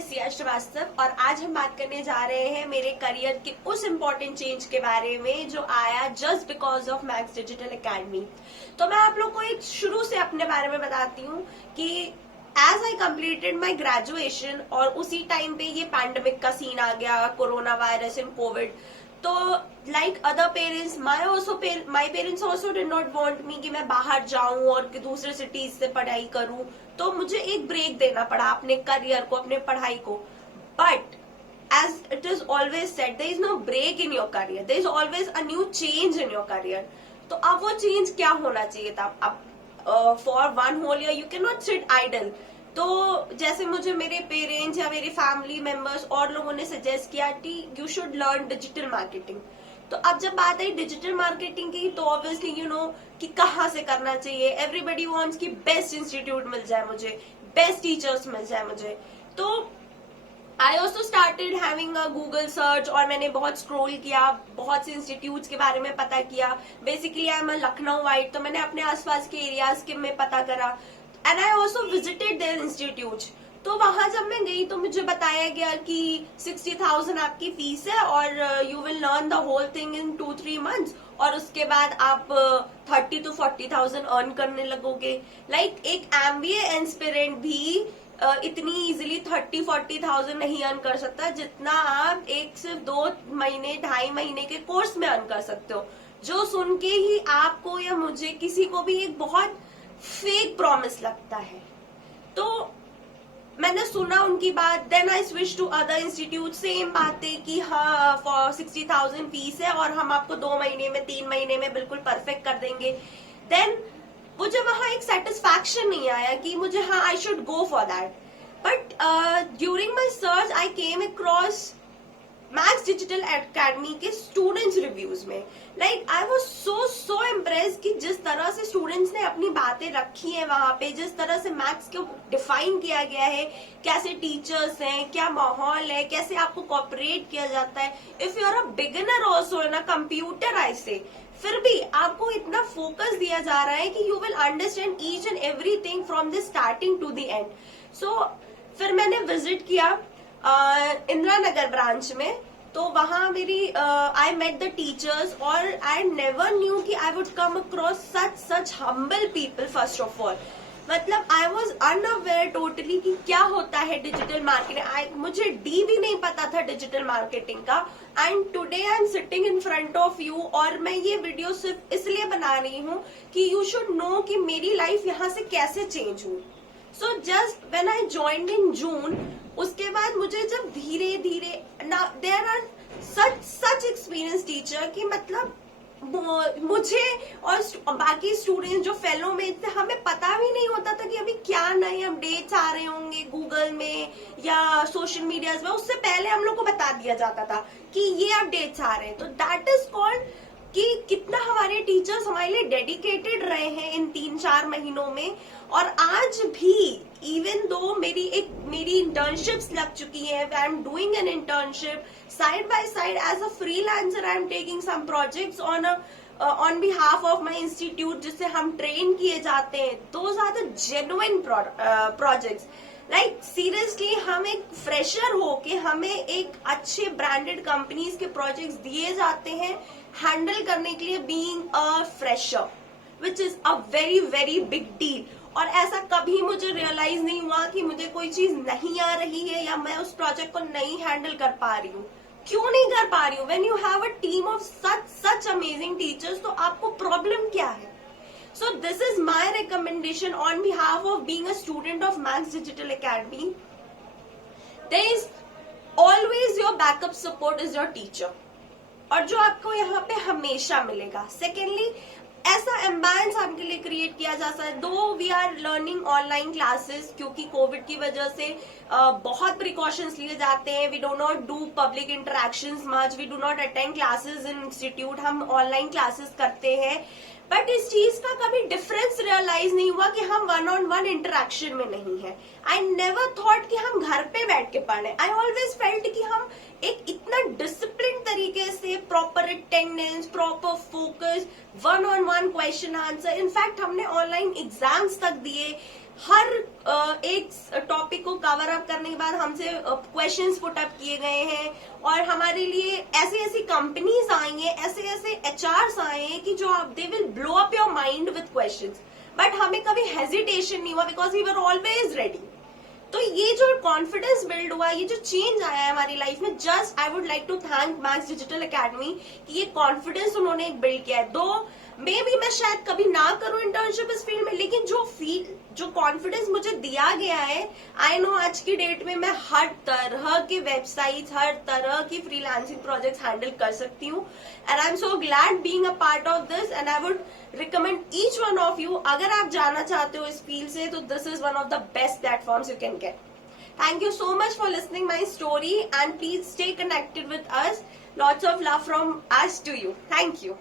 है सिया श्रीवास्तव और आज हम बात करने जा रहे हैं मेरे करियर के उस इम्पोर्टेंट चेंज के बारे में जो आया just because of max Digital academy. तो मैं आप लोग को एक शुरू से अपने बारे में बताती हूँ कि as I completed my graduation और उसी टाइम पे ये पैंडेमिक का सीन आ गया, कोरोना वायरस एंड कोविड। तो like other parents my parents also did not want me कि मैं बाहर जाऊं और दूसरे सिटीज से पढ़ाई करूं, तो मुझे एक ब्रेक देना पड़ा अपने करियर को, अपने पढ़ाई को। But as it is always said, there is no break in your career, there is always a new change in your career. तो अब वो चेंज क्या होना चाहिए था? अब for one whole year you can not sit idle. तो जैसे मुझे मेरे पेरेंट्स या मेरे फैमिली मेंबर्स और लोगों ने सजेस्ट किया कि you should learn digital marketing. तो अब जब बात आई डिजिटल मार्केटिंग की, तो ऑब्वियसली यू नो कि कहाँ से करना चाहिए। एवरीबडी वांट्स कि बेस्ट इंस्टीट्यूट मिल जाए मुझे, बेस्ट टीचर्स मिल जाए मुझे। तो I also started having a Google search और मैंने बहुत स्क्रॉल किया, बहुत से इंस्टीट्यूट्स के बारे में पता किया। Basically I am a Lucknow white, तो मैंने अपने आसपास के एरियाज के में पता करा and I also visited their institute. तो वहां जब मैं गई तो मुझे बताया गया कि 60,000 आपकी फीस है और you will learn the whole thing in 2-3 months और उसके बाद आप 30 to 40,000 अर्न करने लगोगे। लाइक एक MBA एस्पिरेंट भी इतनी इजिली 30-40,000 नहीं अर्न कर सकता जितना आप एक सिर्फ 2 महीने 2.5 महीने के कोर्स में अर्न कर सकते हो, जो सुन के ही आपको या मुझे किसी को भी एक बहुत फेक प्रॉमिस लगता है। तो मैंने सुना उनकी बात, then I switch to other institute, same बातें कि हाँ फॉर 60,000 फीस है और हम आपको 2 महीने में 3 महीने में बिल्कुल परफेक्ट कर देंगे। देन मुझे वहां एक सेटिस्फैक्शन नहीं आया कि मुझे हाँ I should go for that. But during my search I came across max Digital academy के स्टूडेंट्स रिव्यूज में। Like I was so impress कि जिस तरह से स्टूडेंट्स ने अपनी बातें रखी है वहां पे, जिस तरह से मैक्स को डिफाइन किया गया है, कैसे टीचर्स हैं, क्या माहौल है, कैसे आपको कोऑपरेट किया जाता है। If you are a beginner also in a computer I say, फिर भी आपको इतना फोकस दिया जा रहा है कि you will understand each and everything from the starting to the end. So फिर मैंने विजिट किया इंदिरा नगर ब्रांच में। तो वहां मेरी आई मेट द टीचर्स और आई नेवर न्यू कि I would come across such humble people. First of all मतलब आई वॉज अनअवेयर टोटली कि क्या होता है डिजिटल मार्केटिंग। मुझे डी भी नहीं पता था डिजिटल मार्केटिंग का। And today I am sitting in front of you और मैं ये वीडियो सिर्फ इसलिए बना रही हूँ कि यू शुड नो कि मेरी लाइफ यहाँ से कैसे चेंज हुई। So just when I joined in June, उसके बाद मुझे जब धीरे धीरे there are such experience teacher कि मतलब मुझे और बाकी स्टूडेंट्स जो फेलो में थे, हमें पता भी नहीं होता था कि अभी क्या नए अपडेट्स आ रहे होंगे गूगल में या सोशल मीडिया में। उससे पहले हम लोग को बता दिया जाता था कि ये अपडेट्स आ रहे हैं। तो दैट इज कॉल्ड कि कितना हमारे टीचर्स हमारे लिए डेडिकेटेड रहे हैं इन 3-4 महीनों में। और आज भी इवन दो मेरी इंटर्नशिप्स लग चुकी है, I am doing an internship side by side as a freelancer, I am taking some projects on behalf of my institute, जिससे हम ट्रेन किए जाते हैं। Those are the genuine projects. Like seriously हम एक फ्रेशर हो के हमें एक अच्छे ब्रांडेड कंपनीज के प्रोजेक्ट्स दिए जाते हैं हैंडल करने के लिए, being a fresher which is a very big deal. और ऐसा कभी मुझे रियलाइज नहीं हुआ कि मुझे कोई चीज नहीं आ रही है या मैं उस प्रोजेक्ट को नहीं हैंडल कर पा रही हूँ। क्यों नहीं कर पा रही हूँ? When you have a team of such amazing teachers, तो आपको प्रॉब्लम क्या है? So this is my recommendation on behalf of being a student of Max Digital Academy. There is always your backup support is your teacher, और जो आपको यहाँ पे हमेशा मिलेगा। सेकेंडली ऐसा एम्बायंस आपके लिए क्रिएट किया जा सकता है। Though we are learning online classes, क्योंकि कोविड की वजह से बहुत प्रिकॉशंस लिए जाते हैं। We do not do public interactions much, we do not attend classes in institute, हम ऑनलाइन क्लासेस करते हैं। बट इस चीज का कभी डिफरेंस रियलाइज नहीं हुआ कि हम 1-on-1 इंटरेक्शन में नहीं है। आई नेवर थॉट कि हम घर पे बैठ के पढ़े। आई ऑलवेज फेल्ट कि हम एक इतना डिसिप्लिन तरीके से proper attendance, proper focus, 1-on-1 question answer, in fact हमने ऑनलाइन एग्जाम्स तक दिए, हर एक टॉपिक को कवर अप करने के बाद हमसे क्वेश्चंस पुट अप किए गए हैं, और हमारे लिए ऐसी ऐसी कंपनीज आई हैं, ऐसे ऐसे एचआरस आए हैं कि जो आप they will blow up your mind with questions, but हमें कभी हेजिटेशन नहीं हुआ because we were always ready. तो ये जो कॉन्फिडेंस बिल्ड हुआ, ये जो चेंज आया है हमारी लाइफ में, just I would like to thank Max Digital Academy कि ये कॉन्फिडेंस उन्होंने बिल्ड किया है। दो मे भी मैं शायद कभी ना करूं इंटर्नशिप इस फील्ड में, लेकिन जो कॉन्फिडेंस मुझे दिया गया है, आई नो आज की डेट में मैं हर तरह के वेबसाइट्स, हर तरह की फ्रीलांसिंग प्रोजेक्ट्स हैंडल कर सकती हूँ, and I am so glad being a part of this, and I would recommend each one of you, अगर आप जाना चाहते हो इस फील्ड से, तो this is one of the best platforms you can get. Thank you so much for listening my story, and please stay connected with us. Lots of love from us to you. Thank you.